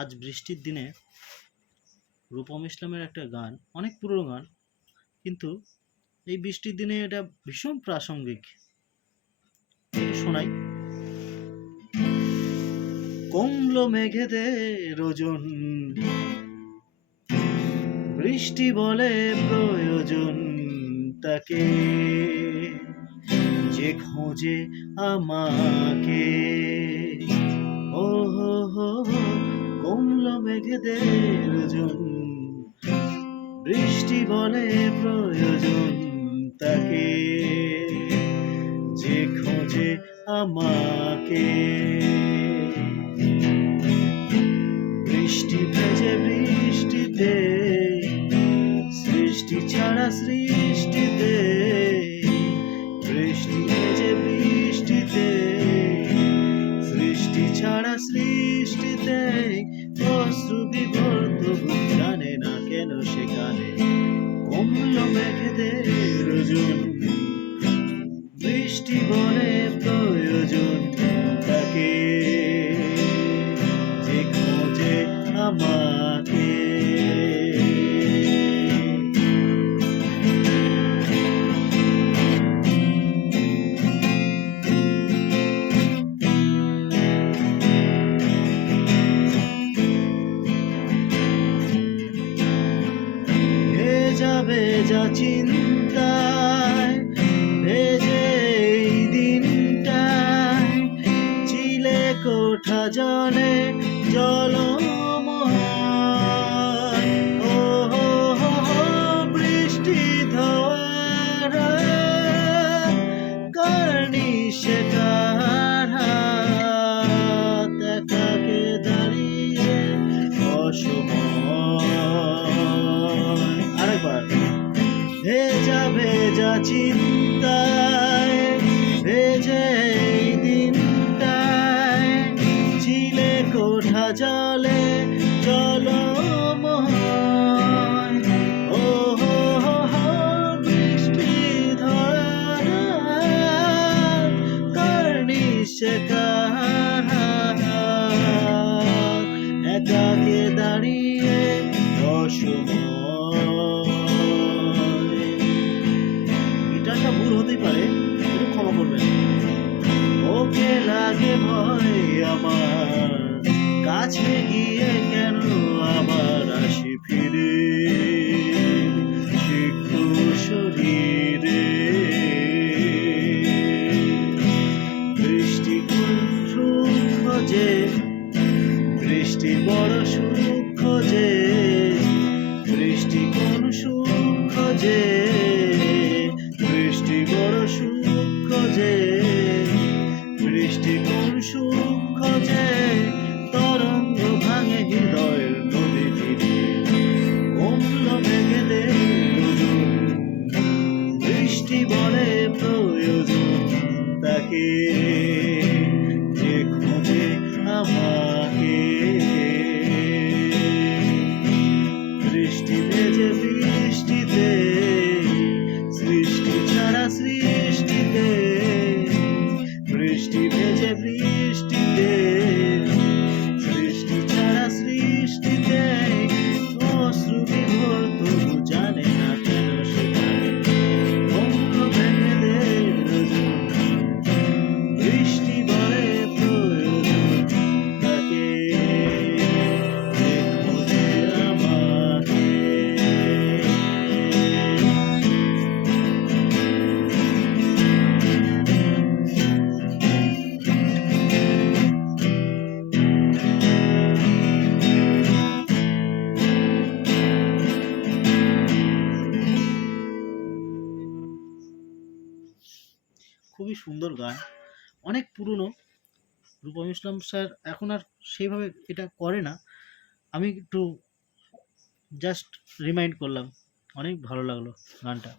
আজ বৃষ্টির দিনে রূপম ইসলামের একটা গান, অনেক পুরনো গান, কিন্তু এই বৃষ্টির দিনে এটা ভীষণ প্রাসঙ্গিক। একটু শোনাই। কমলো মেঘেদের ওজন, বৃষ্টি বলে প্রয়োজন তাকে, যে খোঁজে আমাকে। ও হো হো, কমলো মেঘেদের ওজন, বৃষ্টি বলে প্রয়োজন তাকে, যে খোঁজে আমাকে। বৃষ্টি ভেজে বৃষ্টিতে, সৃষ্টি ছাড়া সৃষ্টিতে, বৃষ্টি ভেজে বৃষ্টিতে, সৃষ্টি ছাড়া সৃষ্টিতে, অশ্রু বিভোর তবু জানে না কেন সেখানে। কমলো মেঘেদের ওজন, বৃষ্টি বলে প্রয়োজন তাকে, যে খোঁজে আমাকে। ভেজা ভেজা চিন্তায়, ভেজে এই দিনটায়, চিলে কোঠা জলে জলময়। ও হো হো হো, বৃষ্টি ধোয়ারা কার্নি সে কার হাত, একাকে দাঁড়িয়ে অসময়। আরেকবার। ভেজা ভেজা চিন্তায়, ভেজে এই দিনটায়, চিলে কোঠা জলে জলময়। ও হো হো হো, বৃষ্টি ধরার কার্নি সে কার হাত, একাকে দাঁড়িয়ে অসময়। গিটারটা ভুল হতেই পারে, একটু ক্ষমা করবেন। ওকে লাগে ভয় আমার, কাছে গিয়ে কেন আবার আসি ফিরে, সিক্ত শরীরে। বৃষ্টি কোন সুখ খোঁজে, বৃষ্টি বড় সুখ খোঁজে, বৃষ্টি কোন সুখ খোঁজে, বৃষ্টি বড় সুখ খোঁজে, বৃষ্টি কোন সুখ খোঁজে, তরঙ্গ ভাঙে হৃদয়ের নদী তীরে। কমলো মেঘেদের ওজন, বৃষ্টি বলে প্রয়োজন তাকে, যে খোঁজে আমাকে। বৃষ্টি ভেজে বৃষ্টিতে, সৃষ্টি ছাড়া সৃষ্টিতে, বৃষ্টি ভেজে বৃষ্টিতে, সৃষ্টি ছাড়া সৃষ্টিতে, অশ্রু বিভোর তবু জানে না কেন সেখানে। কমলো মেঘেদের ওজন, বৃষ্টি বলে প্রয়োজন তাকে, যে খোঁজে আমাকে। খুবই সুন্দর গান, অনেক পুরনো। রূপম ইসলাম স্যার এখন আর সেইভাবে এটা করে না, আমি একটু জাস্ট রিমাইন্ড করলাম। অনেক ভালো লাগলো গানটা।